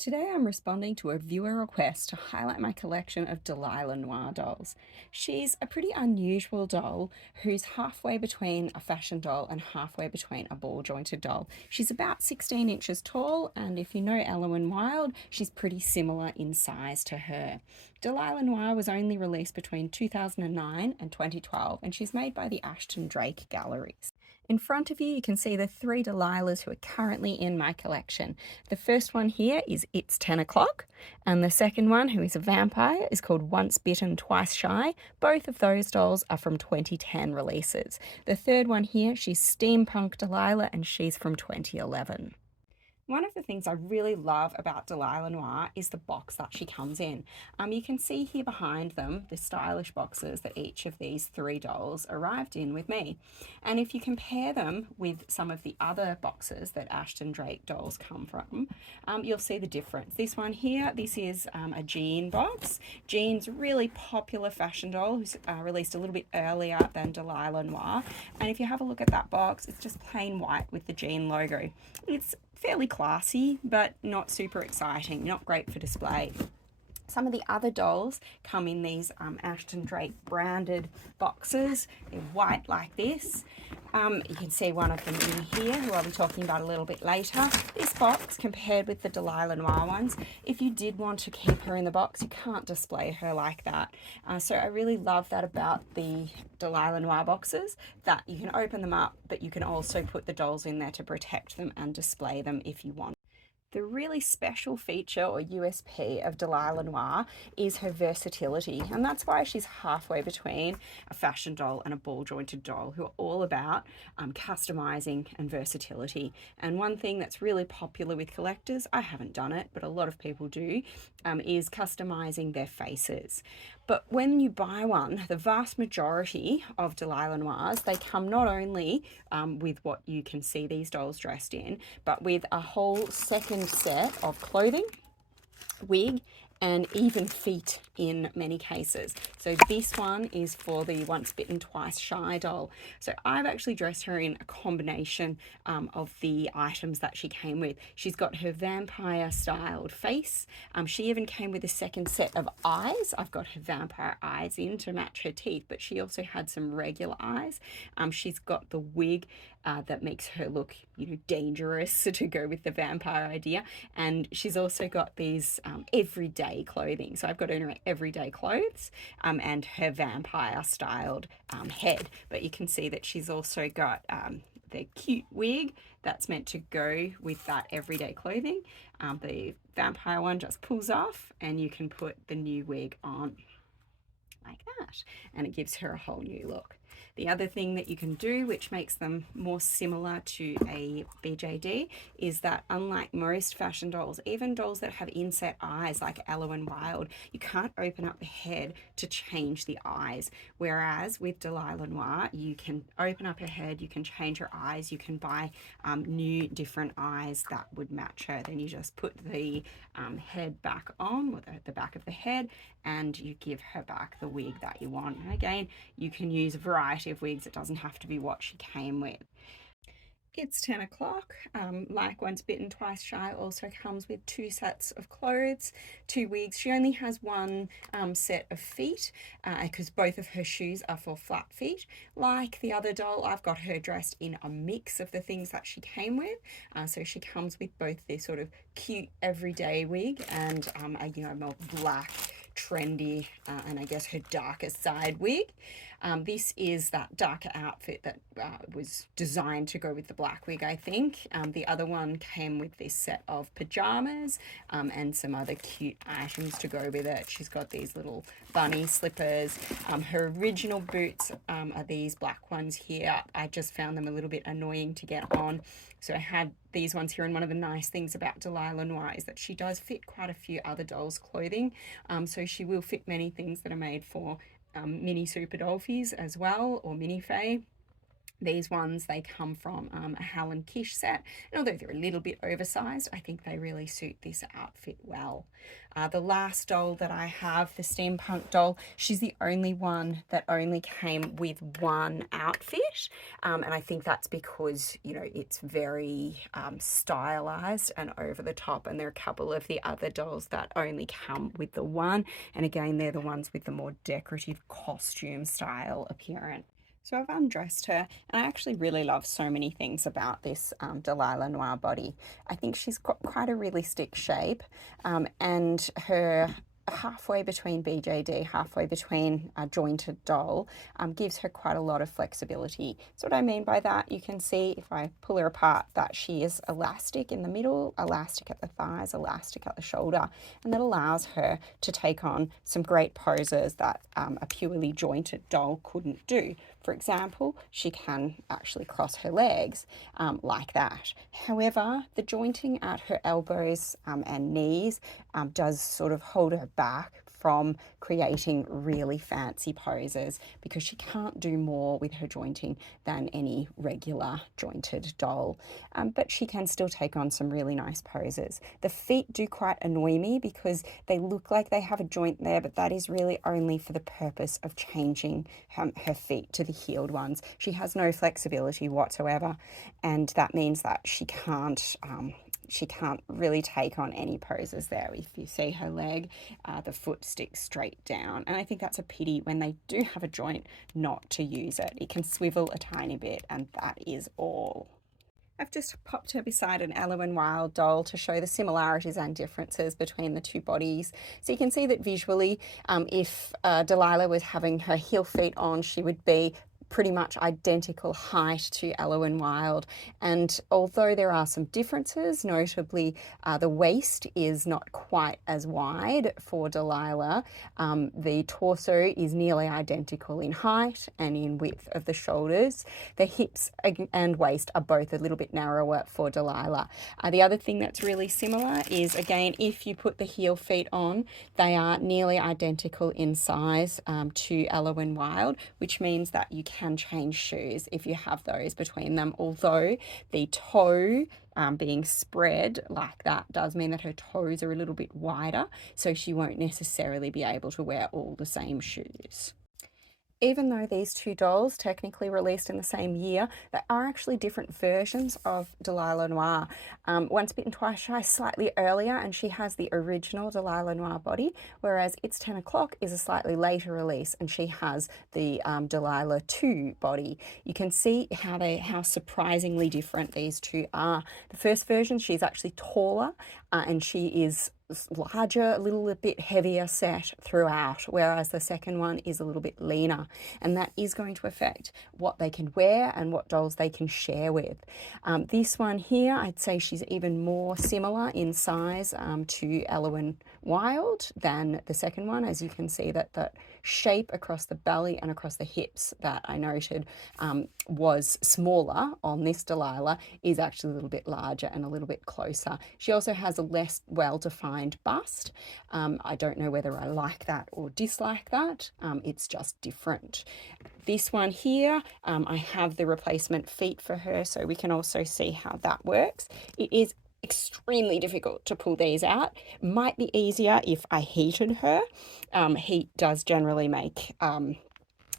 Today I'm responding to a viewer request to highlight my collection of Delilah Noir dolls. She's a pretty unusual doll who's halfway between a fashion doll and halfway between a ball jointed doll. She's about 16 inches tall, and if you know Ellowyne Wilde, she's pretty similar in size to her. Delilah Noir was only released between 2009 and 2012, and she's made by the Ashton Drake Galleries. In front of you, you can see the three Delilahs who are currently in my collection. The first one here is It's 10 O'Clock, and the second one, who is a vampire, is called Once Bitten, Twice Shy. Both of those dolls are from 2010 releases. The third one here, she's Steampunk Delilah, and she's from 2011. One of the things I really love about Delilah Noir is the box that she comes in. You can see here behind them the stylish boxes that each of these three dolls arrived in with me. And if you compare them with some of the other boxes that Ashton Drake dolls come from, you'll see the difference. This one here, this is a Jean box. Jean's a really popular fashion doll who's released a little bit earlier than Delilah Noir. And if you have a look at that box, it's just plain white with the Jean logo. It's fairly classy, but not super exciting, not great for display. Some of the other dolls come in these Ashton Drake branded boxes. They're white like this. You can see one of them in here, who I'll be talking about a little bit later. This box, compared with the Delilah Noir ones, if you did want to keep her in the box, you can't display her like that. So I really love that about the Delilah Noir boxes, that you can open them up, but you can also put the dolls in there to protect them and display them if you want. The really special feature or USP of Delilah Noir is her versatility, and that's why she's halfway between a fashion doll and a ball jointed doll, who are all about customizing and versatility. And one thing that's really popular with collectors, I haven't done it, but a lot of people do, is customizing their faces. But when you buy one, the vast majority of Delilah Noirs, they come not only with what you can see these dolls dressed in, but with a whole second set of clothing, wig, and even feet in many cases. So this one is for the Once Bitten, Twice Shy doll. So I've actually dressed her in a combination of the items that she came with. She's got her vampire styled face. She even came with a second set of eyes. I've got her vampire eyes in to match her teeth, but she also had some regular eyes. She's got the wig that makes her look, dangerous to go with the vampire idea. And she's also got these everyday clothing. So I've got her in her everyday clothes and her vampire styled head. But you can see that she's also got the cute wig that's meant to go with that everyday clothing. The vampire one just pulls off, and you can put the new wig on like that, and it gives her a whole new look. The other thing that you can do, which makes them more similar to a BJD, is that unlike most fashion dolls, even dolls that have inset eyes like Ellowyne Wilde, you can't open up the head to change the eyes. Whereas with Delilah Noir, you can open up her head, you can change her eyes, you can buy new different eyes that would match her. Then you just put the head back on, or the back of the head, and you give her back the wig that you want. And again, you can use a variety of wigs. It doesn't have to be what she came with. It's 10 o'clock. Like Once Bitten, Twice Shy also comes with two sets of clothes, two wigs. She only has one set of feet because both of her shoes are for flat feet. Like the other doll, I've got her dressed in a mix of the things that she came with. So she comes with both this sort of cute everyday wig and a more black, trendy, and I guess her darker side wig. This is that darker outfit that was designed to go with the black wig, I think. The other one came with this set of pajamas and some other cute items to go with it. She's got these little bunny slippers. Her original boots are these black ones here. I just found them a little bit annoying to get on. So I had these ones here, and one of the nice things about Delilah Noir is that she does fit quite a few other dolls' clothing. So she will fit many things that are made for mini super dolphies as well, or mini fae. These ones, they come from a Helen Kish set, and although they're a little bit oversized, I think they really suit this outfit well. The last doll that I have, the steampunk doll, she's the only one that only came with one outfit, and I think that's because, you know, it's very stylized and over the top, and there are a couple of the other dolls that only come with the one, and again, they're the ones with the more decorative costume style appearance. So I've undressed her, and I actually really love so many things about this Delilah Noir body. I think she's got quite a realistic shape, and her halfway between BJD, halfway between a jointed doll, gives her quite a lot of flexibility. So what I mean by that, you can see if I pull her apart that she is elastic in the middle, elastic at the thighs, elastic at the shoulder, and that allows her to take on some great poses that a purely jointed doll couldn't do. For example, she can actually cross her legs like that. However, the jointing at her elbows and knees does sort of hold her back from creating really fancy poses because she can't do more with her jointing than any regular jointed doll. But she can still take on some really nice poses. The feet do quite annoy me because they look like they have a joint there, but that is really only for the purpose of changing her feet to the heeled ones. She has no flexibility whatsoever, and that means that she can't really take on any poses there. If you see her leg, the foot sticks straight down. And I think that's a pity when they do have a joint not to use it. It can swivel a tiny bit, and that is all. I've just popped her beside an Ellowyne Wilde doll to show the similarities and differences between the two bodies. So you can see that visually, if Delilah was having her heel feet on, she would be pretty much identical height to Ellowyne Wilde. And although there are some differences, notably the waist is not quite as wide for Delilah, the torso is nearly identical in height and in width of the shoulders. The hips and waist are both a little bit narrower for Delilah. The other thing that's really similar is, again, if you put the heel feet on, they are nearly identical in size to Ellowyne Wilde, which means that you can change shoes if you have those between them, although the toe being spread like that does mean that her toes are a little bit wider, so she won't necessarily be able to wear all the same shoes. Even though these two dolls technically released in the same year, they are actually different versions of Delilah Noir. Once Bitten, Twice Shy slightly earlier, and she has the original Delilah Noir body, whereas It's 10 O'Clock is a slightly later release, and she has the Delilah 2 body. You can see how surprisingly different these two are. The first version, she's actually taller, and she is larger, a little bit heavier set throughout, whereas the second one is a little bit leaner, and that is going to affect what they can wear and what dolls they can share with. This one here, I'd say she's even more similar in size to Ellowyne Wilde than the second one, as you can see that the shape across the belly and across the hips that I noted was smaller on this Delilah is actually a little bit larger and a little bit closer. She also has a less well-defined bust. I don't know whether I like that or dislike that. It's just different. This one here, I have the replacement feet for her, so we can also see how that works. It is extremely difficult to pull these out. Might be easier if I heated her. Heat does generally make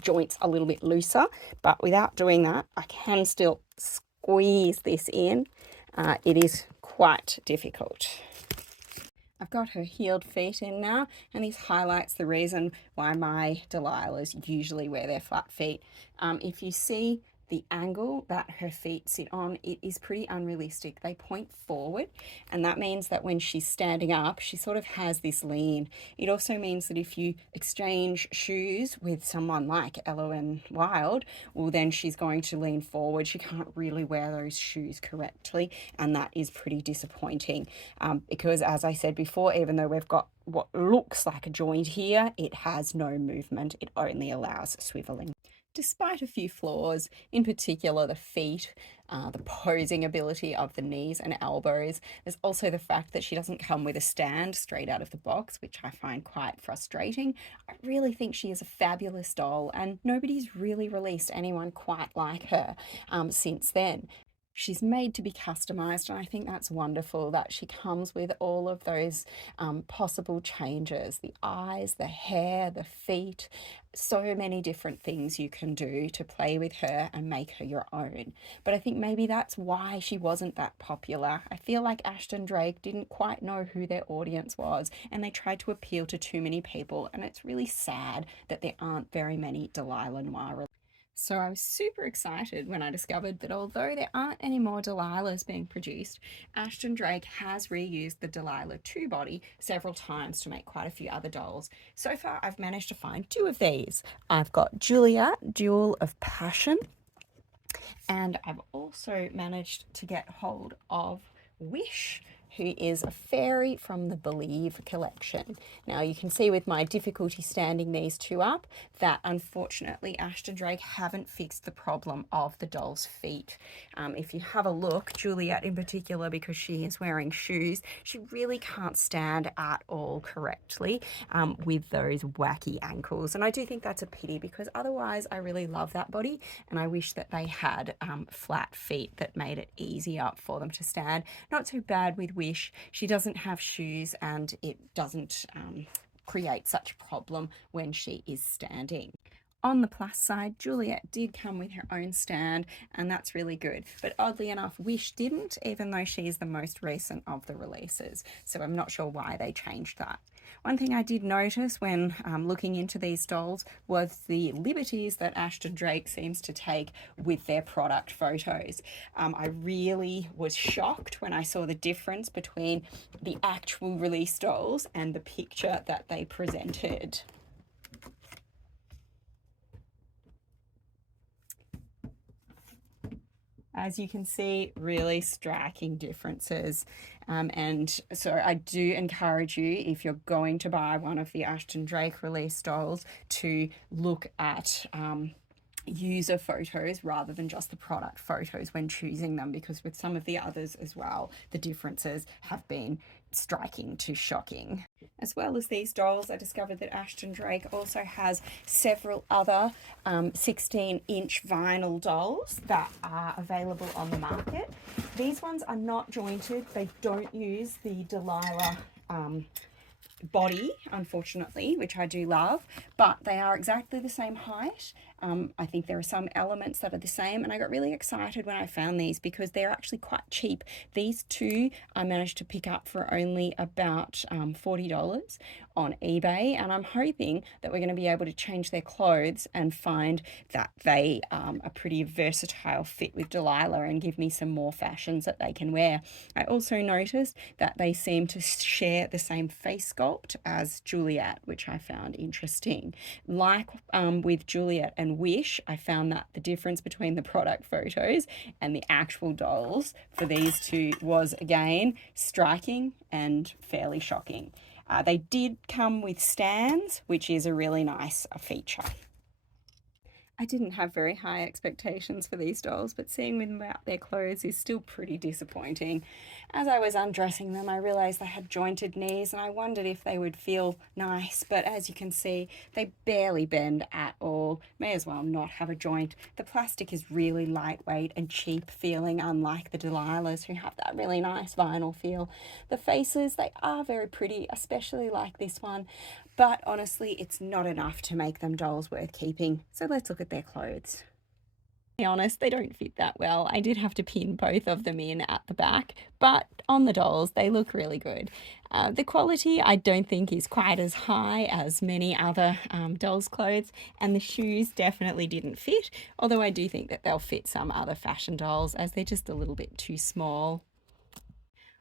joints a little bit looser, but without doing that, I can still squeeze this in. It is quite difficult. I've got her heeled feet in now, and this highlights the reason why my Delilahs usually wear their flat feet. If you see the angle that her feet sit on, it is pretty unrealistic. They point forward, and that means that when she's standing up, she sort of has this lean. It also means that if you exchange shoes with someone like Ellowyne Wilde, well, then she's going to lean forward. She can't really wear those shoes correctly, and that is pretty disappointing because, as I said before, even though we've got what looks like a joint here, it has no movement. It only allows swiveling. Despite a few flaws, in particular the feet, the posing ability of the knees and elbows. There's also the fact that she doesn't come with a stand straight out of the box, which I find quite frustrating. I really think she is a fabulous doll, and nobody's really released anyone quite like her since then. She's made to be customized, and I think that's wonderful that she comes with all of those possible changes: the eyes, the hair, the feet, so many different things you can do to play with her and make her your own. But I think maybe that's why she wasn't that popular. I feel like Ashton Drake didn't quite know who their audience was, and they tried to appeal to too many people, and it's really sad that there aren't very many Delilah Noir. So I was super excited when I discovered that although there aren't any more Delilahs being produced, Ashton Drake has reused the Delilah 2 body several times to make quite a few other dolls. So far I've managed to find 2 of these. I've got Juliet, Jewel of Passion, and I've also managed to get hold of Wish, who is a fairy from the Believe collection. Now you can see with my difficulty standing these 2 up that unfortunately Ashton Drake haven't fixed the problem of the doll's feet. If you have a look, Juliet in particular, because she is wearing shoes, she really can't stand at all correctly with those wacky ankles. And I do think that's a pity, because otherwise I really love that body, and I wish that they had flat feet that made it easier for them to stand. Not so bad with Wish. She doesn't have shoes, and it doesn't create such a problem when she is standing. On the plus side, Juliet did come with her own stand, and that's really good. But oddly enough, Wish didn't, even though she's the most recent of the releases. So I'm not sure why they changed that. One thing I did notice when looking into these dolls was the liberties that Ashton Drake seems to take with their product photos. I really was shocked when I saw the difference between the actual release dolls and the picture that they presented. As you can see, really striking differences. And so I do encourage you, if you're going to buy one of the Ashton Drake release dolls, to look at user photos rather than just the product photos when choosing them, because with some of the others as well, the differences have been striking to shocking. As well as these dolls, I discovered that Ashton Drake also has several other 16-inch vinyl dolls that are available on the market. These ones are not jointed. They don't use the Delilah body, unfortunately, which I do love, but they are exactly the same height. I think there are some elements that are the same, and I got really excited when I found these because they're actually quite cheap. These 2 I managed to pick up for only about $40 on eBay, and I'm hoping that we're going to be able to change their clothes and find that they are pretty versatile fit with Delilah and give me some more fashions that they can wear. I also noticed that they seem to share the same face sculpt as Juliet, which I found interesting. Like with Juliet and Wish, I found that the difference between the product photos and the actual dolls for these 2 was again striking and fairly shocking. They did come with stands, which is a really nice feature. I didn't have very high expectations for these dolls, but seeing them without their clothes is still pretty disappointing. As I was undressing them, I realised they had jointed knees, and I wondered if they would feel nice, but as you can see, they barely bend at all. May as well not have a joint. The plastic is really lightweight and cheap feeling, unlike the Delilahs, who have that really nice vinyl feel. The faces, they are very pretty, especially like this one, but honestly, it's not enough to make them dolls worth keeping. So let's look at their clothes. To be honest, they don't fit that well. I did have to pin both of them in at the back, but on the dolls, they look really good. The quality I don't think is quite as high as many other dolls' clothes, and the shoes definitely didn't fit, although I do think that they'll fit some other fashion dolls as they're just a little bit too small.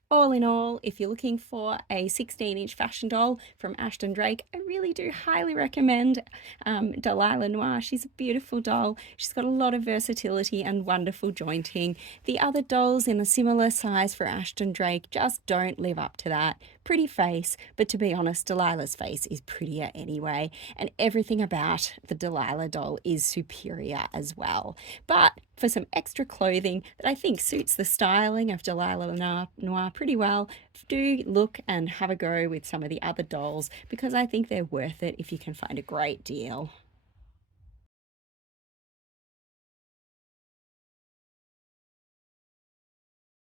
All in all, if you're looking for a 16-inch fashion doll from Ashton Drake, I really do highly recommend Delilah Noir. She's a beautiful doll. She's got a lot of versatility and wonderful jointing. The other dolls in a similar size for Ashton Drake just don't live up to that. Pretty face, but to be honest, Delilah's face is prettier anyway, and everything about the Delilah doll is superior as well. But for some extra clothing that I think suits the styling of Delilah Noir pretty well, do look and have a go with some of the other dolls because I think they're worth it if you can find a great deal.